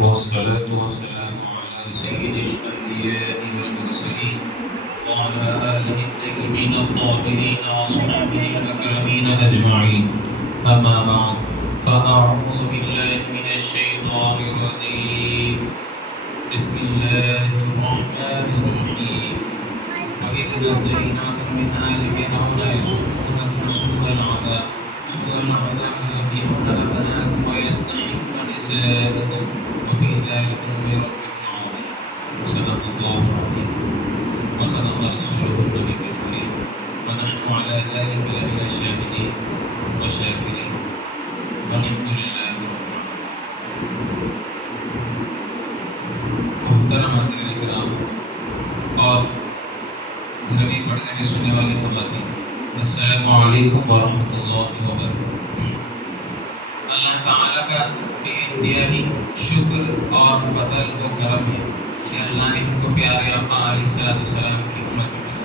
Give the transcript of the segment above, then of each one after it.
والصلاة والسلام على سيد الأنبياء والمرسلين وعلى آله الطيبين الطاهرين وصحبه الأكرمين أجمعين. أما بعد فأعوذ بالله من الشيطان الرجيم. بسم الله الرحمن الرحيم. وإذ نجيناكم من آل فرعون يسومونكم سوء العذاب يذبحون أبناءكم ويستحيون نساءكم وفي ذلكم بربكم عظيم. صدق الله العظيم وصدق رسوله النبي الكريم ونحن على ذلك لمن الشاهدين والشاكرين والحمد لله رب العالمين. محترم حاضرین کرام اور گھر میں پڑھنے میں سننے والی خواتین، السلام علیکم ورحمۃ اللہ وبرکاتہ. اللہ تعالیٰ کا بے انتہائی شکر اور فضل و کرم ہے کہ اللہ نے ہم کو پیارے آقا علیہ السلام کی امت میں بنایا.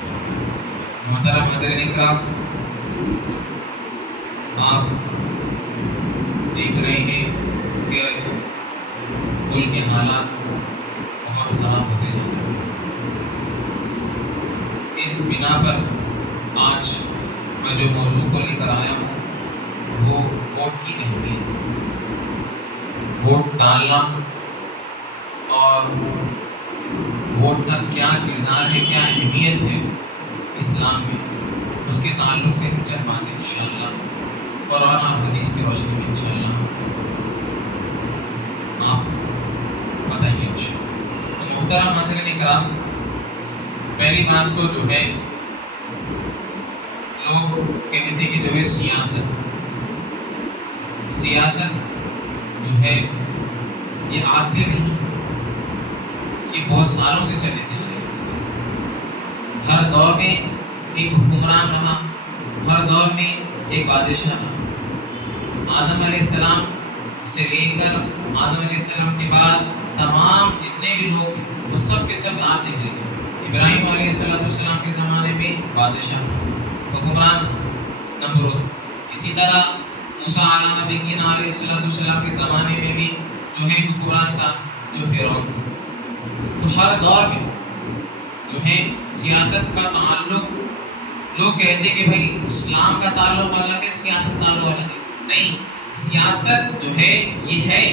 محترم حاضرین اکرام، آپ دیکھ رہے ہیں کہ ملک کے حالات بہت خراب ہوتے جا رہے ہیں. اس بنا پر آج میں جو موضوع کو لے کر آیا ہوں وہ ووٹ کی اہمیت ہے. ووٹ ڈالنا اور ووٹ کا کیا کردار ہے، کیا اہمیت ہے اسلام میں، اس کے تعلق سے ہم چند باتیں انشاءاللہ قرآن اور حدیث کی روشنی میں انشاءاللہ آپ بتائیں گے انشاءاللہ. محترم حاضرین کرام، پہلی بات تو جو ہے لوگ کہتے ہیں کہ جو ہے سیاست جو ہے یہ آج سے نہیں، یہ بہت سالوں سے چلے تھے. ہر دور میں ایک حکمران رہا، ہر دور میں ایک بادشاہ رہا. آدم علیہ السلام سے لے کر آدم علیہ السلام کے بعد تمام جتنے بھی لوگ وہ سب کے سب آپ دیکھ لیجیے. ابراہیم علیہ السلام کے زمانے میں بادشاہ حکمران نمرود، اسی طرح موسیٰ علیہ نبی علیہ السلام کے زمانے میں بھی جو ہے حکمران تھا جو فرعون تھا. تو ہر دور میں جو ہے سیاست کا تعلق، لوگ کہتے ہیں کہ بھائی اسلام کا تعلق الگ ہے، سیاست تعلق الگ ہے. نہیں، سیاست جو ہے یہ ہے،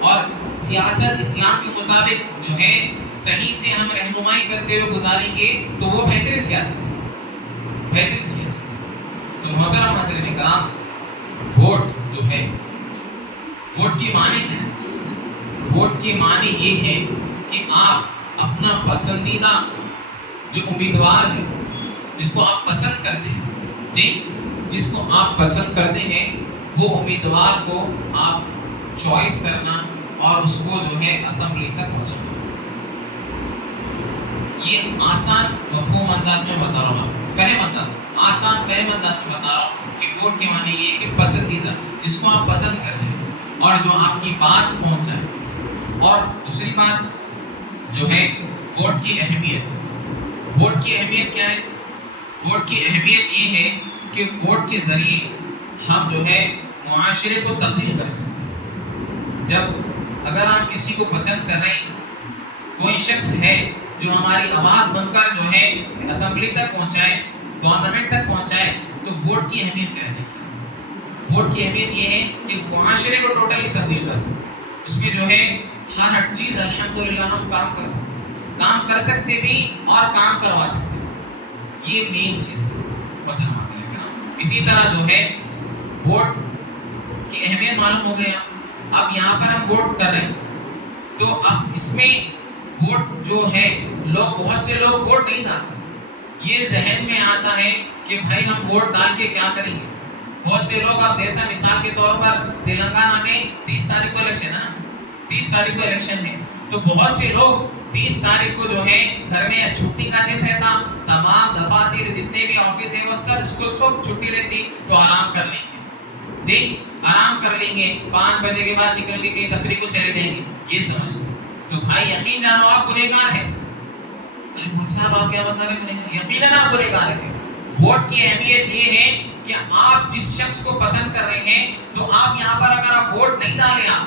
اور سیاست اسلام کے مطابق جو ہے صحیح سے ہم رہنمائی کرتے ہوئے گزاریں گے تو وہ بہترین سیاست ہے، بہترین سیاست. تو محترم حاضرین کرام، ووٹ جو ہے، ووٹ کی معنی کیا ہے؟ ووٹ کی معنی یہ ہے کہ آپ اپنا پسندیدہ جو امیدوار ہے، جس کو آپ پسند کرتے ہیں، جس کو آپ پسند کرتے ہیں، وہ امیدوار کو آپ چوائس کرنا اور اس کو جو ہے اسمبلی تک پہنچانا. یہ آسان مفہوم انداز میں بتا رہا ہوں، آسان فہم انداز میں بتا رہا ہوں کہ ووٹ کے معنی یہ ہے کہ پسندیدہ، جس کو آپ پسند کرتے ہیں اور جو آپ کی بات پہنچائے. اور دوسری بات جو ہے ووٹ کی اہمیت. ووٹ کی اہمیت کیا ہے؟ ووٹ کی اہمیت یہ ہے کہ ووٹ کے ذریعے ہم جو ہے معاشرے کو تبدیل کر سکتے ہیں. جب اگر آپ کسی کو پسند کر رہے ہیں، کوئی شخص ہے جو ہماری آواز بن کر جو ہے اسمبلی تک پہنچائے، گورنمنٹ تک پہنچائے، تو ووٹ کی اہمیت کیا ہے؟ دیکھیے، ووٹ کی اہمیت یہ ہے کہ معاشرے کو ٹوٹلی تبدیل کر سکتے. اس میں جو ہے ہر چیز الحمدللہ ہم کام کر سکتے، کام کر سکتے بھی اور کام کروا سکتے. یہ مین چیز ہے. اسی طرح جو ہے ووٹ کی اہمیت معلوم ہو گیا. اب یہاں پر ہم ووٹ کر رہے ہیں تو اب اس میں ووٹ جو ہے بہت سے لوگ ووٹ نہیں ڈالتے. یہ ذہن میں آتا ہے کہ بھائی ہم ووٹ ڈال کے کیا کریں گے. بہت سے لوگ، اب جیسا مثال کے طور پر تلنگانہ میں 30 تاریخ کو الیکشن ہے نا، 30 تاریخ کو الیکشن ہے، تو بہت سے لوگ 30 تاریخ کو جو ہے گھر میں چھٹی کا دن رہتا، تمام دفاتر جتنے بھی آفس ہیں وہ سب اسکول سب چھٹی رہتی، تو آرام کر لیں گے، آرام کر لیں گے، 5 بجے کے بعد نکل کے کہیں تفریح کو چلے جائیں گے، یہ سمجھتے. تو بھائی یقین جانو آپ گنہگار ہیں. مولوی صاحب آپ کیا بتا رہے ہیں؟ یقیناً آپ گنہگار ہیں. ووٹ کی اہمیت یہ ہے کہ آپ جس شخص کو پسند کر رہے ہیں تو آپ یہاں پر اگر آپ ووٹ نہیں ڈالیں آپ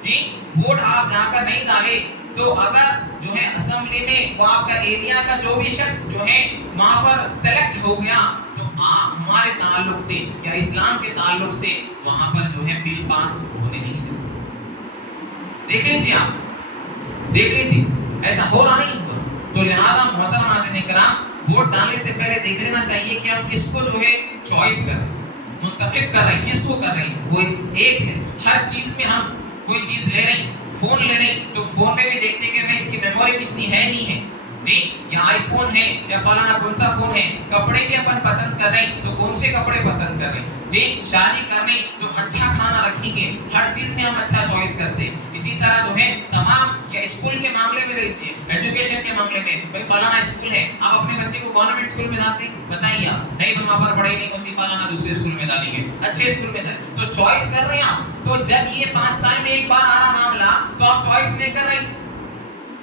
جی ووٹ آپ جا کر نہیں ڈالے تو اگر جو ہے اسمبلی میں وہ آپ کا ایریا کا جو بھی شخص جو ہے وہاں پر سلیکٹ ہو گیا تو آپ ہمارے تعلق سے یا اسلام کے تعلق سے وہاں پر جو ہے بل پاس ہونے نہیں دیں۔ دیکھ لیجیے آپ، دیکھ لیجیے ایسا ہو رہا نہیں ہوا۔ تو لہذا محترم ناظرین کرام ووٹ ڈالنے سے پہلے دیکھ لینا چاہیے کہ ہم کس کو جو ہے چوائس کر رہے ہیں، منتخب کر رہے ہیں، کس کو کر رہے ہیں۔ وہ ایک ہے، ہر چیز میں ہم کوئی چیز لے رہے ہیں، فون لے رہے ہیں تو فون میں بھی دیکھتے ہیں کہ میں اس کی میموری کتنی ہے نہیں ہے جی، یا آئی فون ہے یا فلانا کون سا فون ہے۔ کپڑے بھی اپن پسند کر رہے ہیں تو کون سے کپڑے پسند کر رہے ہیں جی، شادی کر رہے ہیں تو اچھا کھانا رکھیں گے، ہر چیز میں ہم اچھا چوائس کرتے ہیں۔ اسی طرح جو ہے تمام یا اسکول کے معاملے میں لیجیے، ایجوکیشن کے معاملے میں بھائی فلانا اسکول ہے، آپ اپنے بچے کو گورنمنٹ اسکول میں ڈالتے ہیں، بتائیے آپ نہیں تو وہاں پر پڑھائی نہیں ہوتی، فلانا دوسرے اسکول میں ڈالیں گے، اچھے اسکول میں ڈالیں تو چوائس کر رہے ہیں آپ۔ تو جب یہ 5 سال میں ایک بار آ رہا معاملہ تو آپ چوائس نہیں کر رہے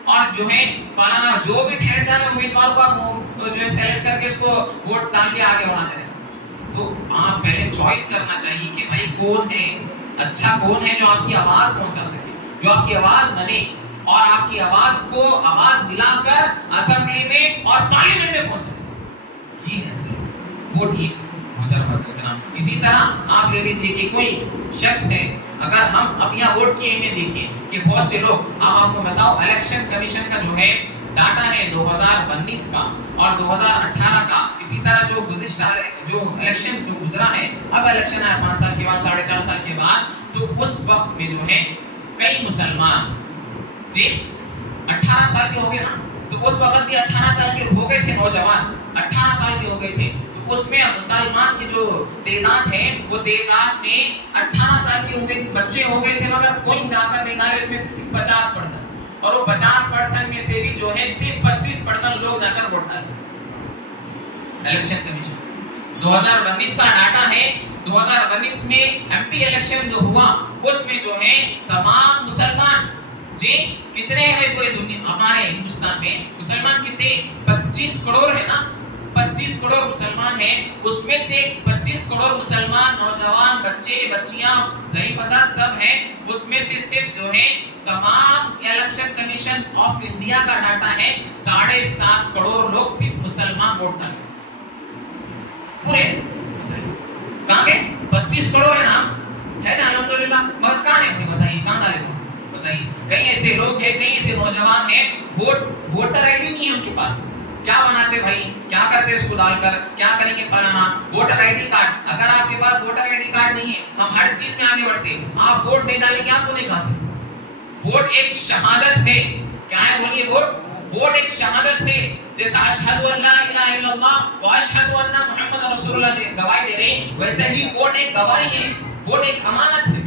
اور جو ہے فلانا جو بھی ٹھہر جا رہے امیدوار کو آپ جو ہے سیلیکٹ کر کے اس کو ووٹ ڈال کے آگے بڑھا دے رہے ہیں۔ تو آپ پہلے چوائس کرنا چاہیے کہ بھائی کون ہے اچھا، کون ہے جو آپ کی آواز پہنچا سکے، جو آپ کی آواز بنے اور آپ کی آواز کو آواز ملا کر اسمبلی میں اور پارلیمنٹ میں پہنچے۔ یہ ہے سر ووٹ، یہ اسی طرح آپ لے لیجیے کہ کوئی شخص ہے، اگر ہم اب یہاں ووٹ کی اہمیت دیکھیں کہ بہت سے لوگ، آپ کو بتاؤ الیکشن کمیشن کا جو ہے ڈاٹا ہے 2019 کا اور 2018 کا، اسی طرح جو گزشتہ جو الیکشن جو گزرا ہے، اب الیکشن ہے 5 سال کے بعد 4.5 سال کے بعد، تو اس وقت میں جو ہے کئی مسلمان جی 18 سال کے ہو گئے نا، تو اس وقت بھی 18 سال کے ہو گئے تھے، نوجوان 18 سال کے ہو گئے تھے، تو اس میں مسلمان کی جو تعداد ہے وہ تعداد میں 18 سال کے ہوئے بچے ہو گئے تھے، مگر کوئی جا کر نہیں ڈالے، اس میں سے صرف 50%، اور وہ 50% میں سے بھی جو ہے صرف 25% لوگ جا کر ووٹ ڈالے۔ الیکشن کمیشن 2019 کا ڈاٹا ہے، 2019 میں ایم پی الیکشن جو ہوا اس میں جو ہے تمام مسلمان جی کتنے ہیں پوری دنیا، ہمارے ہندوستان میں مسلمان کتنے 25 کروڑ ہے نا، 25 کروڑ مسلمان ہیں، اس میں سے 25 کروڑ مسلمان نوجوان بچے بچیاں ضعیف حضرات سب ہیں، اس میں سے صرف جو ہے تمام الیکشن کمیشن آف انڈیا کا ڈاٹا ہے 7.5 کروڑ لوگ صرف مسلمان ووٹ ڈالے پورے، کہاں گئے 25 کروڑ ہے نا، ہے نا الحمدللہ، مگر کہاں ہے بتائیے، کہاں ڈالے وہ بتائیے۔ کئی ایسے لوگ ہیں، کئی ایسے نوجوان ہیں ووٹر آئی ڈی نہیں ہے ان کے پاس، کیا بناتے بھائی، کیا کرتے اس کو ڈال کر، کیا کریں گے فلانا ووٹر آئی ڈی کارڈ۔ اگر آپ کے پاس ووٹر آئی ڈی کارڈ نہیں ہے، ہم ہر چیز میں آگے بڑھتے، آپ ووٹ نہیں ڈالیں گے آپ کو نہیں کہتے۔ ووٹ ایک شہادت ہے، کیا ہے بولیے، ووٹ ایک شہادت ہے، جیسا اشہد ان لا الہ الا اللہ و اشہد ان محمد رسول اللہ گواہی دے رہے ہیں، ویسے ہی ووٹ ایک گواہی ہے، ووٹ ایک امانت ہے۔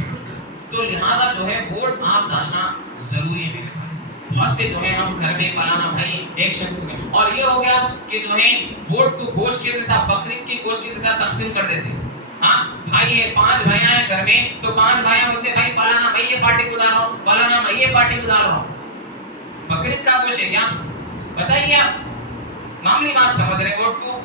تو لہذا جو ہے ووٹ آپ ڈالنا ضروری ہے میرے بھائی۔ بہت سے جو ہے ہم گھر میں فلانا بھائی ایک شخص میں، اور یہ ہو گیا کہ جو ہے ووٹ کو گوشت کے جیسا، بکری کے گوشت کے جیسا تقسیم کر دیتے ہیں۔ ہاں بھائی ہے، 5 بھائی ہیں گھر میں، تو 5 بھائی بولتے بھائی فلانا میں یہ پارٹی کو ڈال رہا ہوں، فلانا میں یہ پارٹی کو ڈال رہا ہوں۔ بکری کا گوشت ہے کیا، بتائیے آپ، معمولی بات سمجھ رہے ہیں۔ ووٹ کو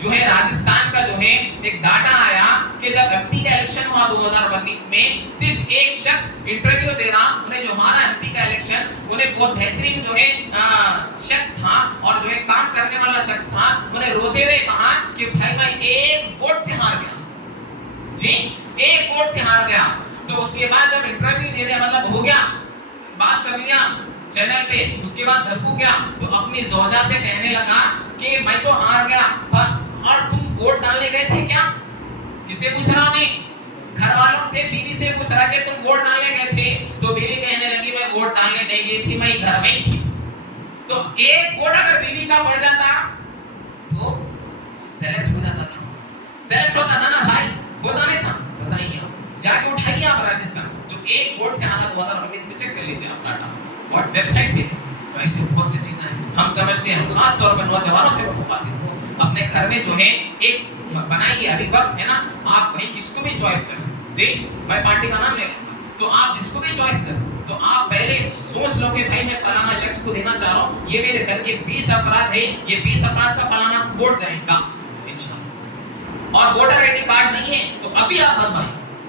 جو ہے راجستھان کا جو ہے ایک ڈاٹا آیا کہ جب ایم پی کا الیکشن ہوا 2019 میں، صرف ایک شخص انٹرویو دے رہا، انہیں جو ہمارا ایم پی کا الیکشن، انہیں بہت بہترین جو ہے شخص تھا اور جو ہے کام کرنے والا شخص تھا، انہیں روتے ہوئے کہا کہ بھائی میں ایک ووٹ سے ہار گیا جی، ایک ووٹ سے ہار گیا۔ تو اس کے بعد جب انٹرویو دے دیا، مطلب ہو گیا، بات کر لیا چینل پہ، اس کے بعد گھر کو گیا تو اپنی زوجہ سے کہنے لگا کہ میں تو ہار گیا، اور تم ووٹ ڈالنے گئے تھے کیا؟ کسے پوچھ رہا نہیں، گھر والوں سے، بیوی سے پوچھ رہا کہ تم ووٹ ڈالنے گئے تھے؟ تو بیوی کہنے لگی میں ووٹ ڈالنے نہیں گئی تھی، میں گھر میں ہی تھی۔ تو ایک ووٹ اگر بیوی کا پڑ جاتا تو سیلیکٹ ہو جاتا تھا، سیلیکٹ ہوتا تھا نا بھائی، ہوتا نہیں تھا؟ بتائیے آپ، جا کے اٹھائیے آپ راجستھان جو ایک ووٹ سے آنا 2019 میں، چیک کر لیتے آپ ڈاٹا اور ویب سائٹ پہ۔ تو ایسے بہت سی چیزیں ہیں ہم سمجھتے ہیں، خاص طور پر نوجوانوں سے مخاطب ہوں، اپنے گھر میں جو ہے ایک بنائیے، ابھی وقت ہے نا، آپ بھائی کس کو بھی چوائس کریں جی، میں پارٹی کا نام لے لوں گا، تو آپ جس کو بھی چوائس کریں تو آپ پہلے سوچ لو کہ بھائی میں فلانا شخص کو دینا چاہ رہا ہوں، یہ میرے گھر کے 20 افراد ہیں، یہ 20 افراد کا فلانا ووٹ جائے گا انشاءاللہ۔ اور ووٹر آئی ڈی کارڈ نہیں ہے تو ابھی آپ بنوائیں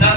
10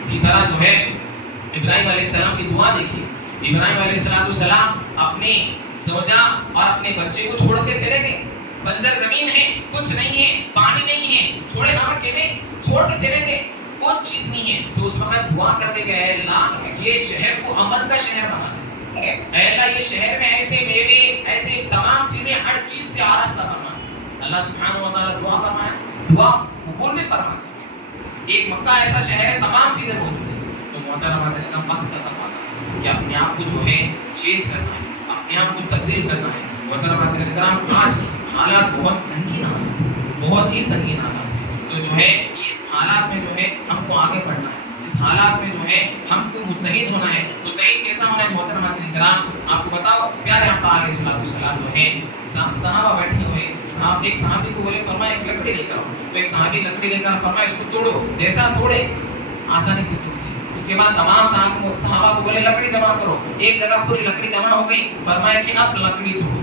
اسی طرح جو ہے ابراہیم علیہ السلام کی دعا دیکھیے. ابراہیم علیہ السلام اپنی زوجہ اور اپنے بچے کو چھوڑ کے چلے گئے. بنجر زمین ہے, کچھ نہیں ہے, پانی نہیں ہے, چھوڑے نمک کے میں چھوڑ کے چلے گئے, کوئی چیز نہیں ہے. تو اس وقت دعا کرتے گئے, اے اللہ یہ شہر کو امن کا شہر بنا دے, اے اللہ یہ شہر میں ایسے میوے, ایسے تمام چیزیں, ہر چیز سے آراستہ فرما. اللہ سبحانہ و تعالیٰ دعا فرمایا, دعا قبول بھی فرماتا. ایک مکہ ایسا شہر ہے تمام چیزیں موجود ہیں. تو محترم حضرات کا وقت کا تقاضا کہ اپنے آپ کو جو ہے چینج کرنا ہے, اپنے آپ کو تبدیل کرنا ہے. محترم حضرات آج حالات بہت سنگین حالات ہیں, بہت ہی سنگین حالات ہیں. تو جو ہے اس حالات میں جو ہے ہم کو آگے بڑھنا ہے, اس حالات میں جو ہے ہم کو متحد ہونا ہے. متحد کیسا ہونا ہے محترم کرام؟ آپ کو بتاؤ, پیارے آقا علیہ السلام جو ہے صحابہ بیٹھے ہوئے, ایک صحابی کو بولے فرمایا ایک لکڑی لے کر آؤ. تو ایک صحابی لکڑی لے کر فرمایا اس کو توڑو. جیسا توڑے آسانی سے توڑ گئی. اس کے بعد تمام صحابہ کو بولے لکڑی جمع کرو. ایک جگہ پوری لکڑی جمع ہو گئی. فرمایا کہ اب لکڑی توڑو.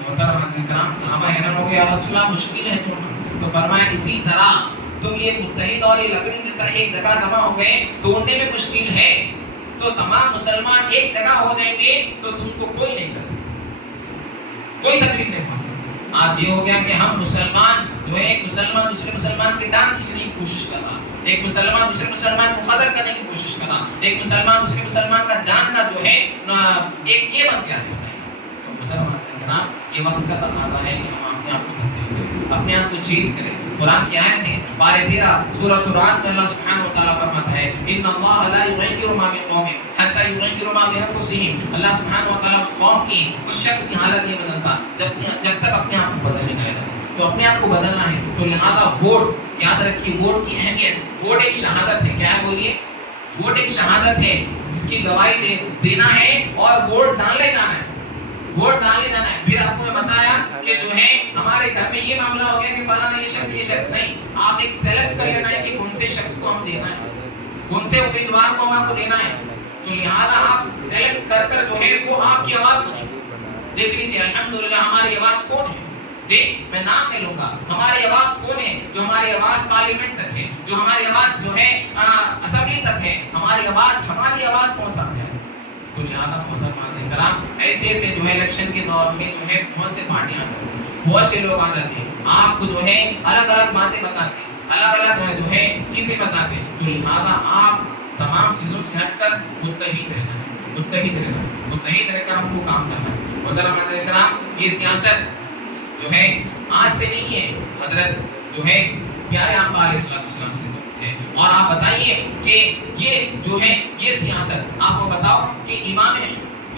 محترم کرام صحابہ حیران ہو گئے, یا رسول اللہ مشکل ہے توڑنا. تو فرمایا اسی طرح تم یہ متحد اور یہ لکڑی جیسا ایک جگہ جمع ہو گئے, توڑنے میں مشکل ہے. تو تمام مسلمان ایک جگہ ہو جائیں گے تو تم کو کوئی نہیں کر سکتا, کوئی تکلیف نہیں پہنچ سکتا. آج یہ ہو گیا کہ ہم مسلمان جو ہے, ایک مسلمان دوسرے مسلمان کی ٹانگ کھینچنے کی کوشش کر رہا, ایک مسلمان دوسرے مسلمان کو قتل کرنے کی کوشش کر رہا, ایک مسلمان دوسرے مسلمان کا جان کا جو ہے ایک یہ بن گیا ہے. تو محترم یہ وقت کا تقاضا ہے کہ ہم اپنے آپ کو تبدیل کریں, اپنے آپ کو چینج کریں. قرآن کی آیت ہے پارے 13 سورۃ الرعد میں اللہ سبحانہ و تعالیٰ فرماتا ہے, ان اللہ لا یغیر ما بقوم حتی یغیر ما بانفسہم. اللہ سبحانہ و تعالیٰ اس قوم کی, اس شخص کی حالت نہیں بدلتا جب تک اپنے آپ کو بدلنے کا ہے. تو اپنے آپ کو بدلنا ہے. تو لہذا ووٹ یاد رکھیے, ووٹ کی اہمیت. ووٹ ایک شہادت ہے. کیا ہے بولیے؟ ووٹ ایک شہادت ہے جس کی گواہی دینا ہے اور ووٹ ڈالنے جانا ہے. ووٹ ڈالنے جانا ہے. پھر آپ کو میں بتایا کہ جو ہے ہمارے گھر میں یہ معاملہ ہو گیا کہ فلانا یہ شخص نہیں. آپ ایک سیلیکٹ کر لینا ہے کہ کون سے شخص کو ہم دینا ہے, کون سے امیدوار کو ہم آپ کو دینا ہے. تو لہذا آپ سیلیکٹ کر کر جو ہے وہ آپ کی آواز بنے. دیکھ لیجیے الحمدللہ ہماری آواز کون ہے. جی میں نام نہیں لوں گا. ہماری آواز کون ہے جو ہماری آواز پارلیمنٹ تک ہے, جو ہماری آواز جو ہے اسمبلی تک ہے, ہماری آواز پہنچا ہے. تو لہذا ایسے ایسے جو ہے الیکشن کے دور میں جو ہے بہت سے پارٹیاں آتی ہیں, بہت سے لوگ آ جاتے ہیں, آپ کو جو ہے الگ الگ باتیں بتاتے ہیں, الگ الگ جو ہے چیزیں بتاتے ہیں. تو لہذا آپ تمام چیزوں سے ہٹ کر متحد رہنا ہے, متحد رہ کر ہم کو کام کرنا ہے. محترم کرام یہ سیاست جو ہے آج سے نہیں ہے, حضرت جو ہے پیارے آقا علیہ السلام سے ہے. اور آپ بتائیے کہ یہ جو ہے یہ سیاست آپ کو بتاؤ کہ امام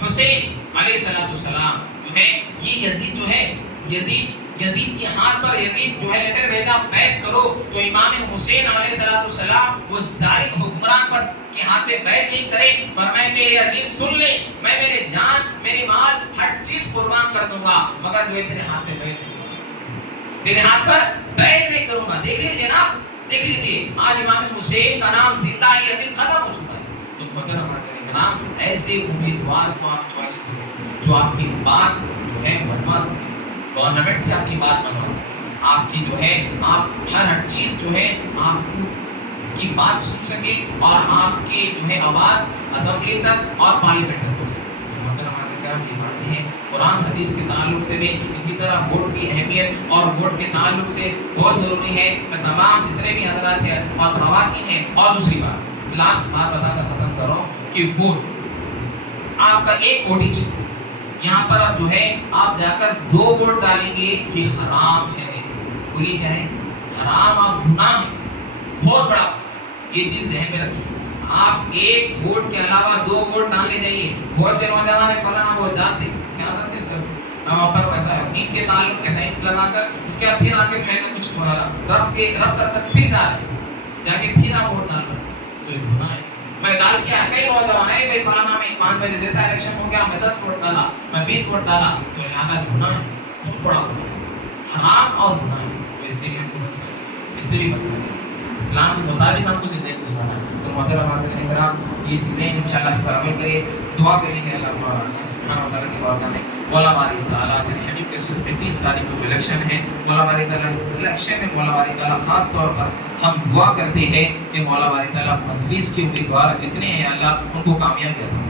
حسین علیہ السلام جو ہے یہ یزید جو ہے یزید کے ہاتھ پر یزید جو ہے لیٹر بھیجا بیعت کرو. تو امام حسین علیہ السلام وہ ظالم حکمران پر کے ہاتھ پہ بیعت نہیں کرے. فرمایا کہ یزید سن لے, میں میرے جان میری مال ہر چیز قربان کر دوں گا مگر جو ہے تیرے ہاتھ پہ بیعت نہیں کروں گا, تیرے ہاتھ پر بیعت نہیں کروں گا. دیکھ لیجیے نا, دیکھ لیجیے آج امام حسین کا نام زندہ ہے, یزید ختم ہو چکا ہے. تو محترم کرام ایسے امیدوار کو آپ چوائس کرو جو آپ کی بات جو ہے بنوا سکے, گورنمنٹ سے آپ کی بات بنوا سکے, آپ کی جو ہے آپ ہر چیز جو ہے آپ کی بات سن سکے اور آپ کی جو ہے آواز اسمبلی تک اور پارلیمنٹ تک پہنچے. محترم کرام یہ باتیں ہیں قرآن حدیث کے تعلق سے بھی اسی طرح ووٹ کی اہمیت اور ووٹ کے تعلق سے بہت ضروری ہے. میں تمام جتنے بھی حضرات ہیں اور خواتین ہیں, اور دوسری بات لاسٹ بات بتا کر ختم کر رہا ہوں کہ ووٹ آپ کا ایک ووٹ ہی چاہیے. یہاں پر اب جو ہے آپ جا کر 2 ووٹ ڈالیں گے یہ حرام ہے. بولیے کیا ہے؟ حرام اور گناہ ہے, بہت بڑا. یہ چیز ذہن میں رکھیے. آپ ایک ووٹ کے علاوہ 2 ووٹ ڈالنے جائیے. بہت سے نوجوان فلانا وہ جانتے کیا جانتے سر وہاں پر ویسا ہے ان کے تعلق ایسا ہی لگا کر اس کے بعد پھر آ کے جو ہے کچھ رب کر پھر جا کے پھر آپ ووٹ ڈال رہے. تو یہ گناہ ہے. میں ڈال کیا کئی نوجوان ہے بھائی فلانا میں 5 بجے جیسا الیکشن ہو گیا میں 10 ووٹ ڈالا, میں 20 ووٹ ڈالا. تو لہٰذا گناہ ہے, بہت بڑا گناہ ہے, حرام اور گناہ ہے. تو اس سے بھی ہم کو بچنا چاہیے, اس سے بھی بچنا چاہیے. اسلام کے مطابق ہم کو زندگی گزارنا ہے. تو محترم حاضرین کرام یہ چیزیں انشاءاللہ اس پر عمل کریں. دعا کریں گے اللہ سبحانہ و تعالیٰ کی بارگاہ میں. مولا باری تعالیٰ کے حبیب کے صرف 30 تاریخ کو الیکشن ہے. مولا باری تعالیٰ اس الیکشن میں مولا باری تعالیٰ خاص طور پر ہم دعا کرتے ہیں کہ مولا باری تعالیٰ مجلس کے امیدوار جتنے ہیں اللہ ان کو کامیابی عطا فرما.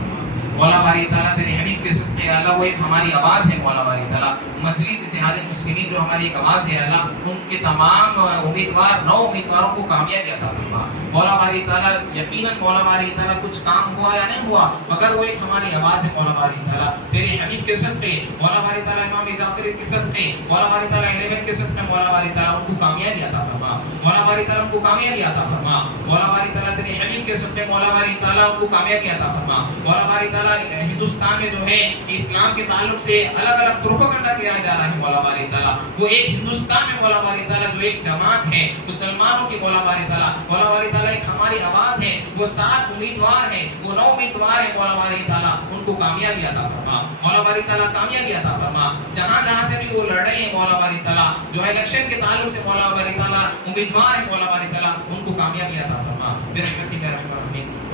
مولا باری تعالیٰ تیرے حبیب کے صدقے اللہ وہ ایک ہماری آواز ہے. مولا باری تعالیٰ مجلس اتحاد المسلمین جو ہماری ایک آواز ہے اللہ ان کے تمام امیدوار 9 امیدواروں کو کامیابی عطا فرما. مولا باری تعالیٰ یقیناً مولا باری تعالیٰ کچھ کام ہوا یا نہیں ہوا مگر وہ ایک ہماری آواز ہے. مولا باری تعالیٰ تیرے حبیب کے صدقے مولا باری تعالیٰ امام جعفر کے صدقے مولا باری تعالیٰ اہل بیت کے صدقے مولا باری تعالیٰ ان کو کامیابی عطا فرما. مولا باری تعالیٰ ان کو کامیابی عطا فرما. مولا باری تعالیٰ تیرے حبیب کے صدقے مولا باری تعالیٰ ان کو کامیابی عطا فرما. مولا باری تعالیٰ ہندوستان میں جو ہے اسلام کے تعلق سے الگ الگ پروپیگنڈا کیا جا رہا ہے مولا باری تعالیٰ وہ ایک ہندوستان میں مولا باری تعالیٰ جو ایک جماعت ہے مسلمانوں کی مولا باری تعالیٰ ایک ہماری آواز ہے. وہ 7 امیدوار ہیں وہ 9 امیدوار ہیں مولا باری تعالیٰ ان کو کامیابی عطا فرما. مولا باری تعالیٰ کامیابی عطا فرما. جہاں جہاں سے بھی وہ لڑ رہے ہیں مولا باری تعالیٰ جو الیکشن کے تعلق سے مولا باری تعالیٰ امیدوار ہیں مولا باری تعالیٰ ان کو کامیابی عطا فرما. برحمتک یا رحمن